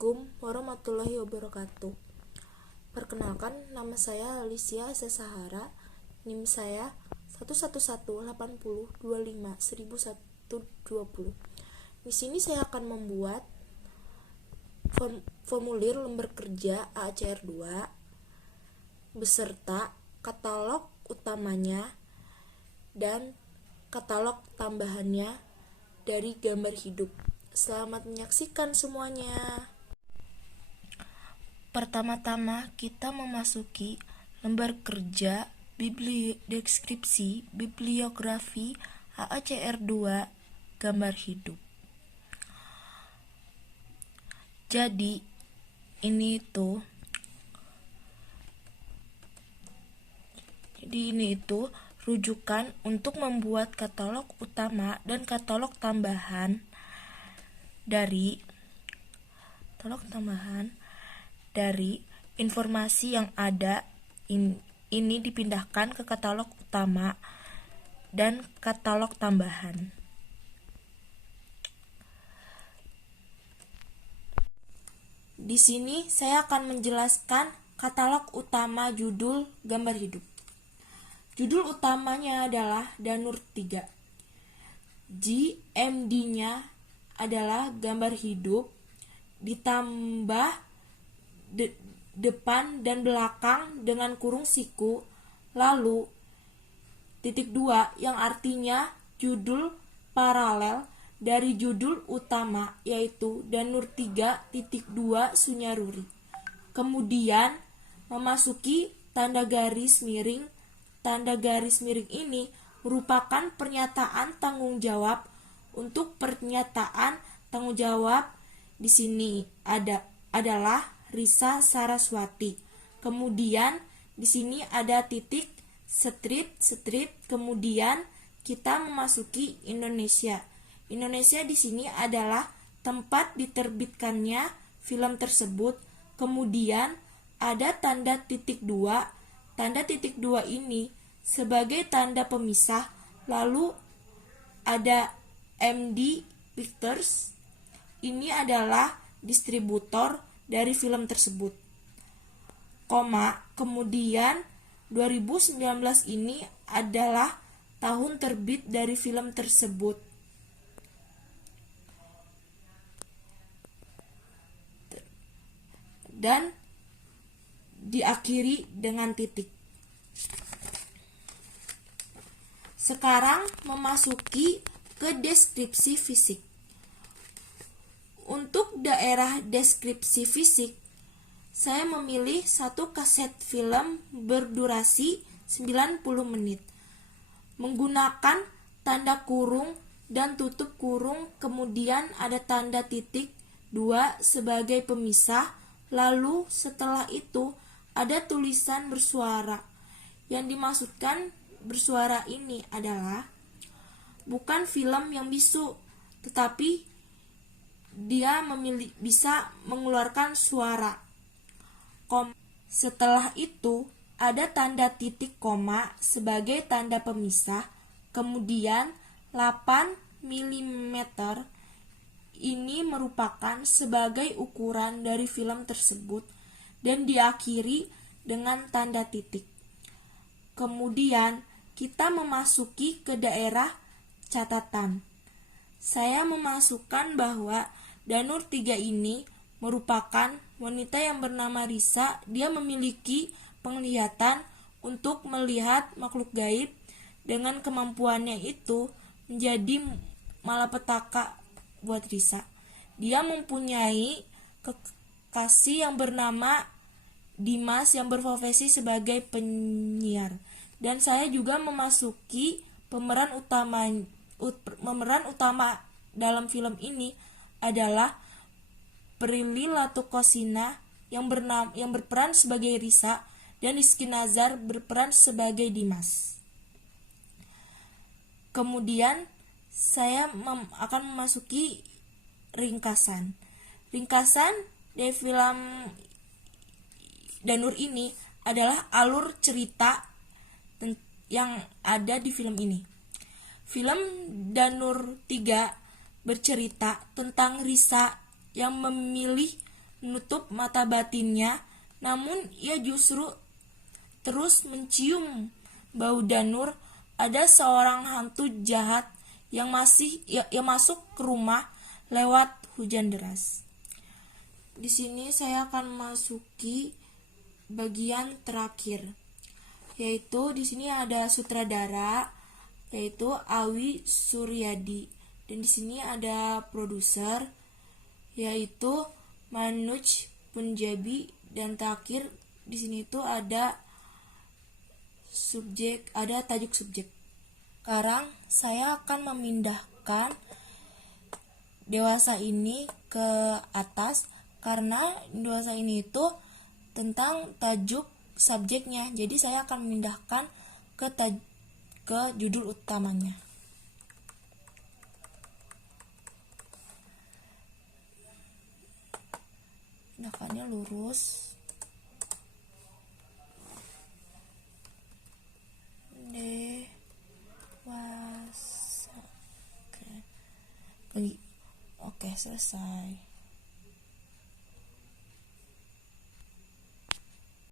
Assalamualaikum warahmatullahi wabarakatuh. Perkenalkan, nama saya Alicia Sesahara. NIM saya 11180251120. Di sini saya akan membuat formulir lembar kerja AACR 2 beserta katalog utamanya dan katalog tambahannya dari gambar hidup. Selamat menyaksikan semuanya. Pertama-tama kita memasuki lembar kerja deskripsi bibliografi AACR 2 gambar hidup. Jadi ini itu rujukan untuk membuat katalog utama dan katalog tambahan dari informasi yang ada. Ini dipindahkan ke katalog utama dan katalog tambahan. Di sini saya akan menjelaskan katalog utama judul gambar hidup. Judul utamanya adalah Danur 3. GMD-nya adalah gambar hidup ditambah depan dan belakang dengan kurung siku, lalu titik 2 yang artinya judul paralel dari judul utama, yaitu Danur 3.2 Sunyaruri. Kemudian memasuki tanda garis miring. Tanda garis miring ini merupakan pernyataan tanggung jawab. Untuk pernyataan tanggung jawab di sini adalah Risa Saraswati. Kemudian di sini ada titik, strip, kemudian kita memasuki Indonesia. Indonesia di sini adalah tempat diterbitkannya film tersebut. Kemudian ada tanda titik 2. Tanda titik 2 ini sebagai tanda pemisah. Lalu ada MD Pictures. Ini adalah distributor dari film tersebut. Kemudian 2019 ini adalah tahun terbit dari film tersebut. Dan diakhiri dengan titik. Sekarang memasuki ke deskripsi fisik. Untuk daerah deskripsi fisik, saya memilih satu kaset film berdurasi 90 menit. Menggunakan tanda kurung dan tutup kurung, kemudian ada tanda titik 2 sebagai pemisah. Lalu setelah itu ada tulisan bersuara. Yang dimaksudkan bersuara ini adalah bukan film yang bisu, tetapi dia bisa mengeluarkan suara. Setelah itu ada tanda titik koma sebagai tanda pemisah. Kemudian 8 mm ini merupakan sebagai ukuran dari film tersebut dan diakhiri dengan tanda titik. Kemudian kita memasuki ke daerah catatan. Saya memasukkan bahwa Danur 3 ini merupakan wanita yang bernama Risa. Dia memiliki penglihatan untuk melihat makhluk gaib. Dengan kemampuannya itu menjadi malapetaka buat Risa. Dia mempunyai kekasih yang bernama Dimas yang berprofesi sebagai penyiar. Dan saya juga memasuki pemeran utama dalam film ini adalah Prilly Latukosina yang berperan sebagai Risa dan Rizky Nazar berperan sebagai Dimas. Kemudian saya akan memasuki ringkasan. Ringkasan dari film Danur ini adalah alur cerita yang ada di film ini. Film Danur 3 bercerita tentang Risa yang memilih menutup mata batinnya, namun ia justru terus mencium bau danur. Ada seorang hantu jahat yang masuk ke rumah lewat hujan deras. Di sini saya akan memasuki bagian terakhir, yaitu di sini ada sutradara, yaitu Awi Suryadi, dan di sini ada produser, yaitu Manoj Punjabi, dan terakhir di sini itu ada tajuk subjek. Sekarang saya akan memindahkan dewasa ini ke atas karena dewasa ini itu tentang tajuk subjeknya. Jadi saya akan memindahkan ke judul utamanya. Pindahkannya lurus. Dewasa. Oke, selesai.